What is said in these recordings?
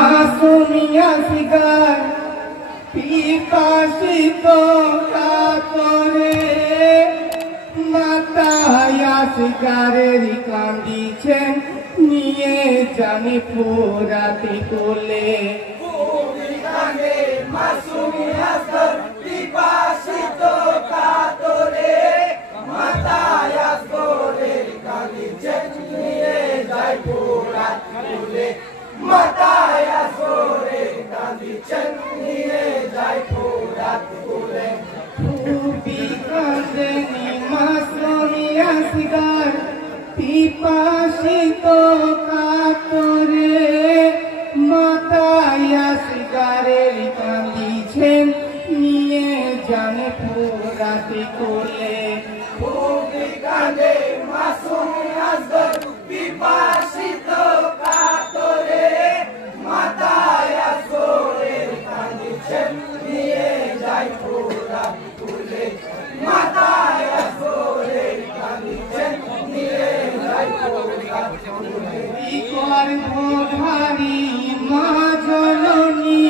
Masumia cigar পিপাসিত কাতরে মাতায় সিগারের কান্দিছেন নিয়ে জানি ফোরাতে কোলে মাসুমিয়া সিগার পিপাসিত কাতরে মাতায় সিগারের কান্দিছেন নিয়ে যায় ফোরাতে কোলে মাতায় সিগারের কান্দিছেন নিয়ে যায় ফোরাতে কোলে খুবই কাঁদেনি মাসুমিয়া সিগার পিপাসিত কাতরে মাতায় সিগারের কান্দিছেন নিয়ে জানে ফোরাতে কোলে খুবই কাঁদে মাসুমিয়া সিগার পিপাসিত কাতরে মাতায় সিগারের কান্দিছেন নিয়ে যায় ফোরাতে কোলে মাতায় সিগারের কান্দিছেন নিয়ে যায় ফোরাতে কোলে ভারী মা জননী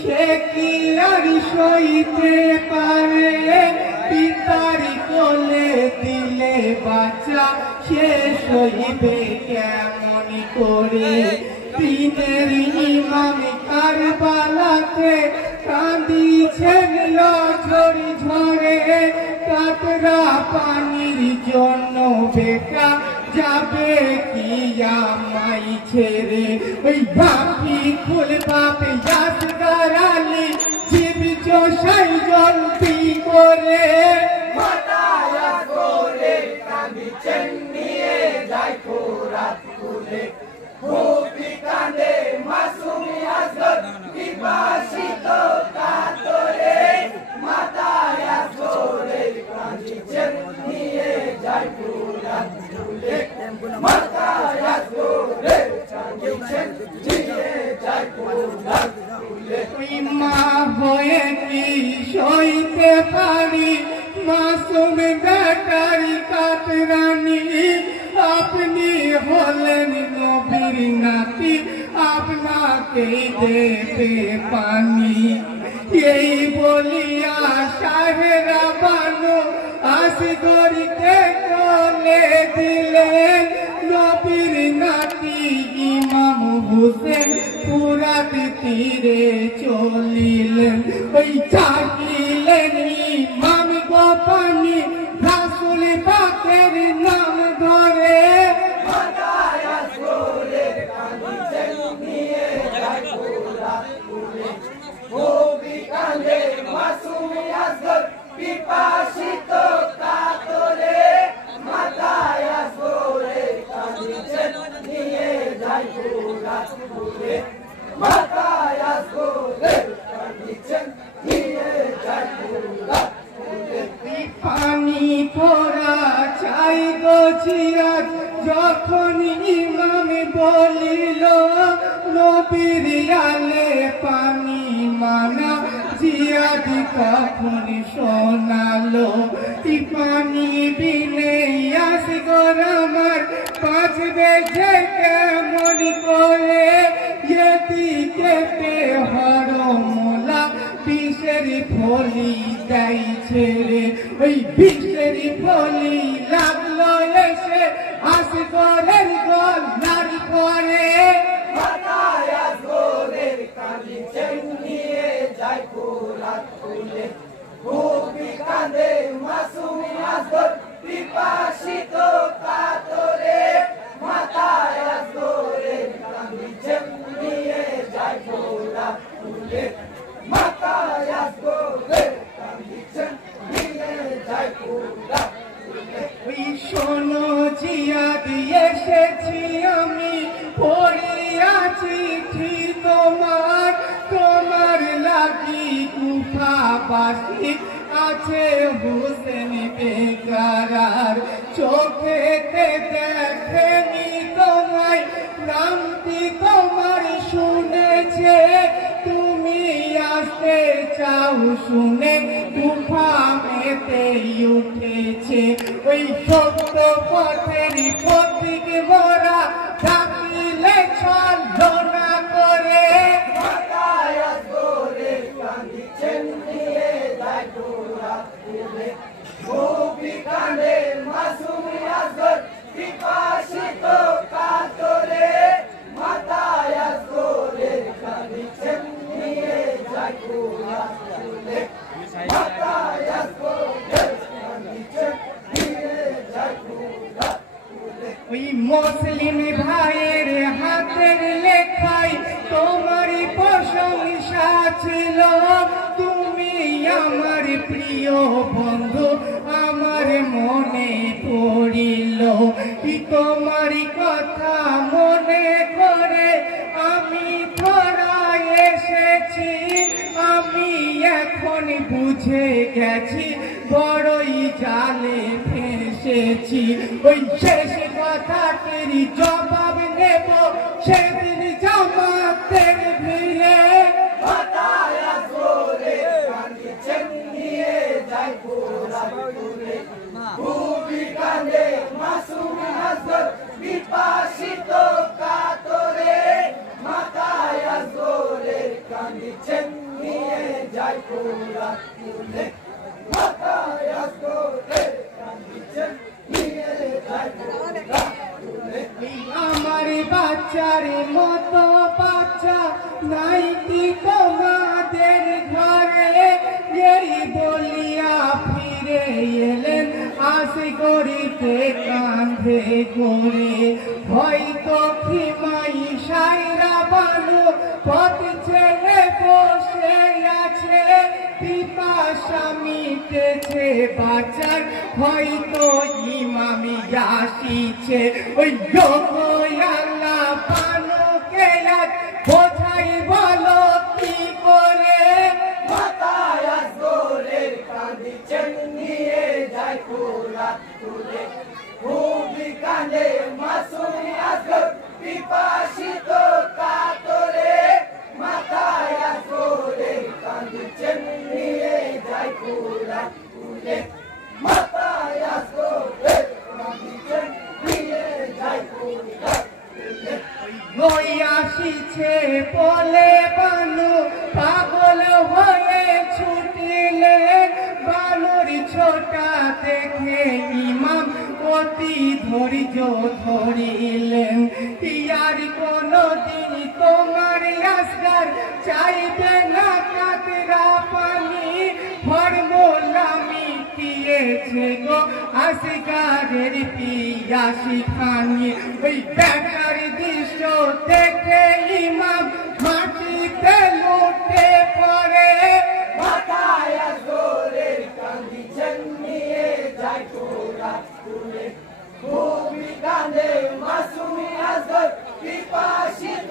সে কি আর সইতে পারে পিতার কোলে দিলে বাচ্চা সে সইবে কেমন করে দিনের ইমাম কারবালাতে কাঁদিছেন ঝরি ঝরে কাতরা পানির জন্য বেটা যাবে কি আমায় ছেড়ে ওই বাকি ফুল বাপে আসগার আলী জীব চোষাই জলদি করে মাতায় সিগারের কান্দিছেন নিয়ে যায় ফোরাতে কোলে খুবই কাঁদে মাসুমিয়া সিগার পিপাসিত কাতরে মাতায় সিগারের কান্দিছেন নিয়ে যায় ফোরাতে কোলে মাতায় সিগারের কান্দিছেন নিয়ে যায় ফোরাতে কোলে মা হয়ে কি সইতে পারি মাসুম বেটারি কাতরানি আপনি হলেন নবীর নাতি আপনাকে দেবে পানি এই বলিয়া সাহেরা বানু আসগরকে কোলে দিলেন নবীর নাতি ইমাম হোসেন ফোরাতে তীরে চলিলেন ওই চাকিলেন ইমাম গোপানি রাসূল পাকের নাম ধরে মাতায় সিগারের কান্দিছেন নিয়ে যায় ফোরাতে কোলে খুবই কাঁদে মাসুমিয়া সিগার পিপাসিত কাতরে মাতায় সিগারের কান্দিছেন নিয়ে যায় ফোরাতে কোলে মাতায় সিগারের কান্দিছেন নিয়ে যায় ফোরাতে কোলে পানি ফোরা চাই গো জিয়াদ যখন ইমাম বলিল নবীর আলে পানি মানা জিয়াদ কখন শোনালো পানি বিনে আসগর আমার বাঁচবে যে কেমন করে এদিকে হরমোলা বিষের ফলি দেয় ছেড়ে ওই বিষের ফলি লাগলো এসে আসগরের গলার পরে মাতায় সিগারের কান্দিছেন নিয়ে যায় ফোরাতে কোলে খুবই কাঁদে মাসুমিয়া সিগার পিপাসিত কাতরে মাতায় সিগারের কান্দিছেন নিয়ে যায় ফোরাতে কোলে মাতায় সিগারের কান্দিছেন নিয়ে যায় ফোরাতে কোলে শোনো জিয়াদ এসেছি আমি পড়িয়াছি ঠিক তোমার লাগি কুফাবাসী আছে হোসেন বেকারার চোখেতে দেখেনি তোমায় নামটি তোমার শুনেছে তুমি আসতে চাও শুনে তুফানেতে উঠেছে ওই সত্য পথের পথিক মোরা ডাকিলে ছলনা করে ছিল তুমি আমার প্রিয় বন্ধু আমার মনে পড়িল তোমার কথা মনে করে আমি ধরা এসেছি আমি এখন বুঝে গেছি বড়ই জালে ফেসেছি ওই শেষ কথাটির জবাব নেব সেদিন জামাতের ভিড়ে বিপাশিত কাতরে মাথায় জোরে কাঁদিছেন নিয়ে যাই পোড়া তুলে মাথায় জোরে কাঁদিছেন নিয়ে যাই পোড়া তুলে আমার বাচ্চার মতো বাচ্চা নাই কি তোমাদের ঘরে এই বলিয়া ফিরে এলেন আশি করিতে কাঁধে করে হয়তো খিমাই সাইরা বানু পথ ছেড়ে বসে আছে পিপাসা মিটেছে বাচ্চার হয়তো ইমামি আসিছে ওই আল্লাহ বানুকে বোঝাই বলো কি করে মাথায় জোরে কাঁদিছেন নিয়ে যাই পোড়া তুলে ভূমি কাঁদে মাসুম আসগর বিপাশিত কাতরে মাথায় জোরে কাঁদিছেন নিয়ে যাই পোড়া তুলে মাথায় জোরে কাঁদিছেন নিয়ে যাই পোড়া তুলে ওই আসিছে বলে বানু পাগল হয়ে ছুটিলে বানুর ছোটা দেখে ইমাম অতি ধৈর্য ধরিলেন ইয়ার কোনদিন তোমার আসগার চাইবে না কাতরা পানি ফর্মুলা মিটিয়েছে গো আসগারের পিয়াসি খানি ওই বেটার দৃশ্য দেখে ইমাম মাটিতে লুটে পড়ে মাথায় জোরে কাঁদিছেন নিয়ে যাই পোড়া তুলে ভূমি কাঁদে মাসুমি আসগর বিপাশিত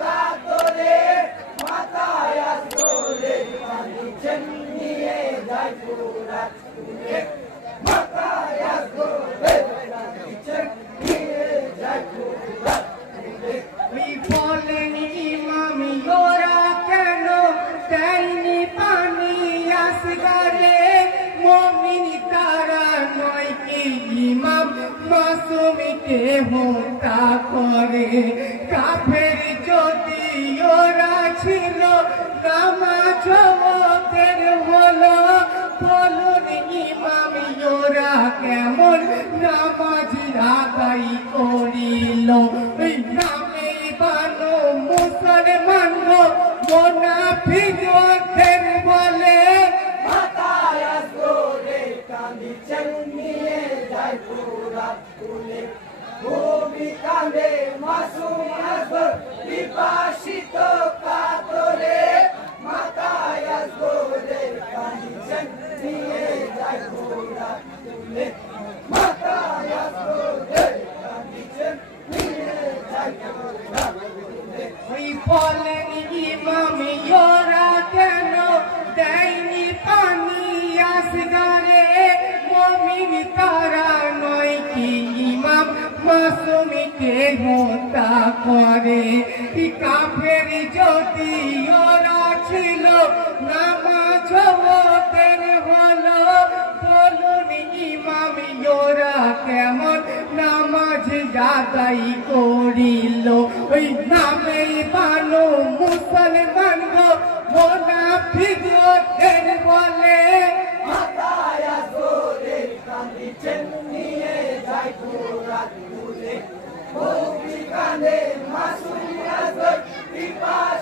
কাতরে মাথায় জোরে কাঁদিছেন নিয়ে যাই পোড়া তুলে মাথায় জোরে কাঁদিছেন নিয়ে যাই পোড়া তুলে ওই বলেন ইমাম ওরা কেন দেয়নি পানি আসগারে মমিন তারা নয় কি ইমাম মাসুমিকে হত্যা করে কাফের যদি ওরা ছিল নামাজ ওদের হলো বলুন ইমাম ওরা কেমন নামাজ আদায় করিল ওই নামে বানো মুসলমান মোনাফিক ওদের বলে মাথায় জোরে কাঁদিছেন নিয়ে যাই পোড়া তুলে ভূমি কাঁদে মাসুম আসগর বিপাশিত কাতরে মাথায় জোরে কাঁদিছেন নিয়ে যাই পোড়া তুলে মাথায় জোরে কাঁদিছেন নিয়ে যাই পোড়া তুলে ওই বলেন ইমাম ওরা কেন দেয়নি পানি আসগারে মমিন তারা নয় কি ইমাম মাসুমিকে হত্যা করে কাফের যদি ওরা ছিল নামাজ ওদের হলো বলুন ইমাম ওরা কেমন নামাজ আদায় করিল ওই নামে বানো মুসলমান গো মোনাফিক ওদের বলে মাথায় জোরে কাঁদিছেন নিয়ে যাই পোড়া তুলে ভূমি কাঁদে মাসুম আসগর বিপাশিত